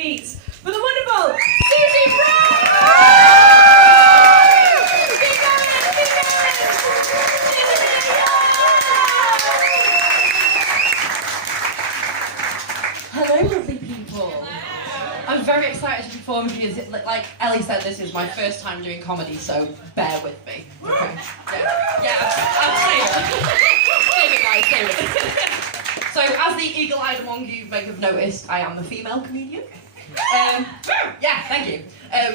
feet for the wonderful Suzy Brown! Hello, lovely people. I'm very excited to perform because, like Ellie said, this is my first time doing comedy, so bear with me. Okay? Yeah, save it, guys, save it. So, as the eagle-eyed among you may have noticed, I am a female comedian. Yeah, thank you.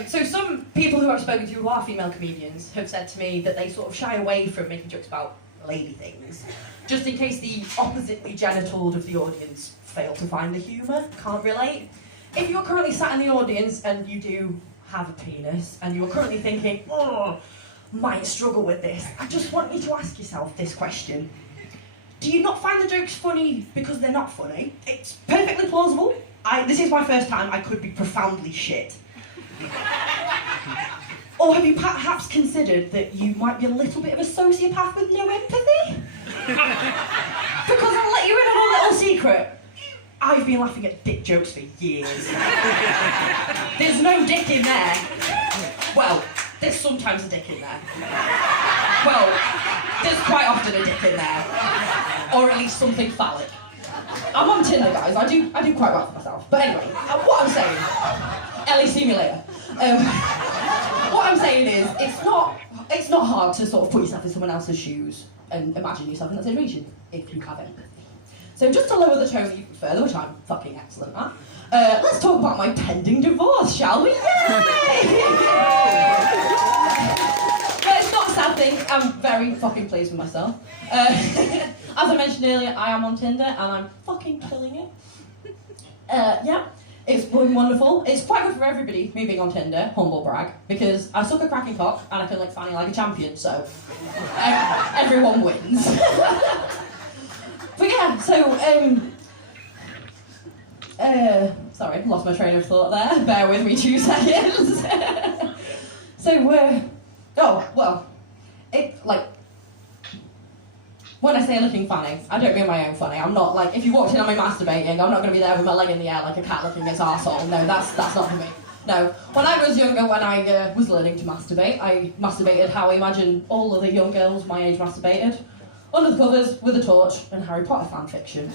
So some people who I've spoken to who are female comedians have said to me that they sort of shy away from making jokes about lady things, just in case the oppositely genitaled of the audience fail to find the humour, can't relate. If you're currently sat in the audience and you do have a penis, and you're currently thinking, oh, might struggle with this, I just want you to ask yourself this question. Do you not find the jokes funny because they're not funny? It's perfectly plausible. This is my first time, I could be profoundly shit. Or have you perhaps considered that you might be a little bit of a sociopath with no empathy? Because I'll let you in on a little secret. I've been laughing at dick jokes for years. There's no dick in there. Well, there's sometimes a dick in there. Well, there's quite often a dick in there. Or at least something phallic. I'm on Tinder, guys. I do quite well for myself. But anyway, what I'm saying, Ellie, see me later. What I'm saying is, it's not hard to sort of put yourself in someone else's shoes and imagine yourself in that situation, if you have empathy. So just to lower the tone even further, which I'm fucking excellent at, let's talk about my pending divorce, shall we? Yay! But it's not a sad thing. I'm very fucking pleased with myself. As I mentioned earlier, I am on Tinder and I'm fucking killing it. Yeah, it's been wonderful. It's quite good for everybody, me being on Tinder, humble brag, because I suck a cracking cock and I can lick fanny like a champion, so everyone wins. But yeah, so, sorry, lost my train of thought there. Bear with me 2 seconds. So, oh, well, when I say looking funny, I don't mean my own funny. I'm not, like, if you walked in on me masturbating, I'm not going to be there with my leg in the air like a cat licking its arsehole. No, that's not for me. No. When I was younger, when I was learning to masturbate, I masturbated how I imagine all other young girls my age masturbated. Under the covers, with a torch, and Harry Potter fan fiction.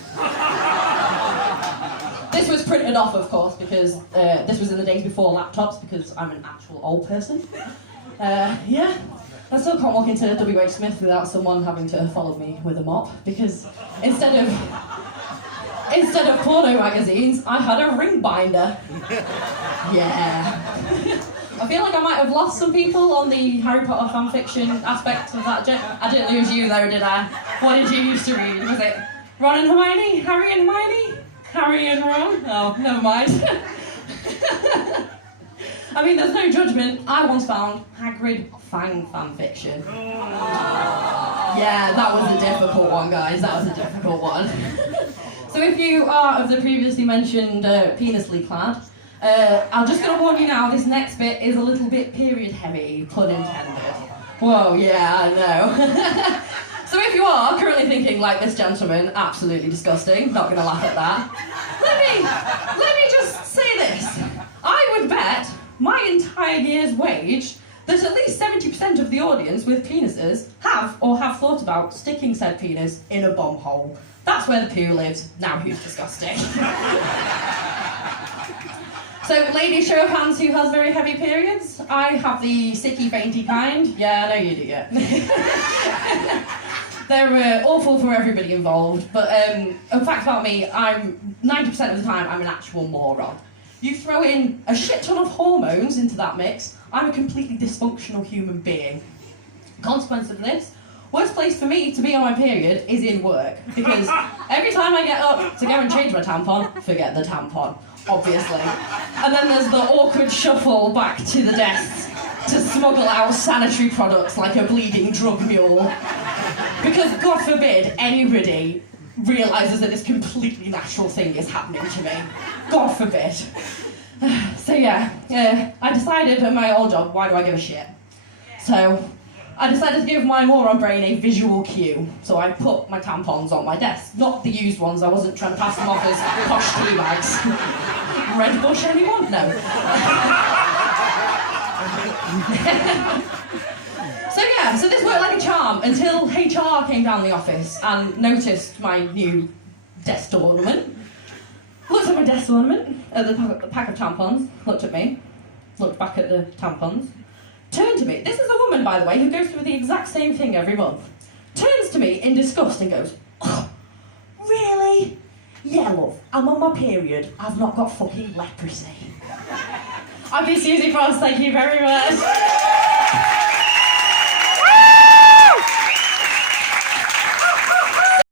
This was printed off, of course, because this was in the days before laptops, because I'm an actual old person. Yeah. I still can't walk into WH Smith without someone having to follow me with a mop, because instead of porno magazines, I had a ring binder. Yeah. I feel like I might have lost some people on the Harry Potter fanfiction aspect of that. I didn't lose you though, did I? What did you used to read? Was it Ron and Hermione? Harry and Hermione? Harry and Ron? Oh, never mind. I mean, there's no judgment. I once found Hagrid Fang fanfiction. Yeah, that was a difficult one, guys. That was a difficult one. So if you are of the previously mentioned penisly clad, I'm just going to warn you now, this next bit is a little bit period heavy, pun intended. Whoa, yeah, I know. So if you are currently thinking, like this gentleman, absolutely disgusting, not going to laugh at that, let me just say this. I would bet my entire year's wage that at least 70% of the audience with penises have or have thought about sticking said penis in a bum hole. That's where the poo lives. Now who's disgusting? So, ladies, show of hands who has very heavy periods. I have the sicky, fainty kind. Yeah, I know you do, yeah. They're awful for everybody involved, but a fact about me, 90% of the time, I'm an actual moron. You throw in a shit ton of hormones into that mix, I'm a completely dysfunctional human being. Consequence of this, worst place for me to be on my period is in work, because every time I get up to go and change my tampon, forget the tampon. Obviously. And then there's the awkward shuffle back to the desk to smuggle out sanitary products like a bleeding drug mule. Because, God forbid, anybody realises that this completely natural thing is happening to me. God forbid. So yeah, I decided at my old job, why do I give a shit? So I decided to give my moron brain a visual cue. So I put my tampons on my desk. Not the used ones, I wasn't trying to pass them off as posh tea bags. Red Bush, anyone? No. So this worked like a charm until HR came down the office and noticed my new desk ornament. Looked at my desk ornament, at the pack of tampons, looked at me, looked back at the tampons, turned to me. This is a woman, by the way, who goes through the exact same thing every month. Turns to me in disgust and goes, "Oh, really? Yeah, love, I'm on my period. I've not got fucking leprosy." I've been Suzy Frost, thank you very much.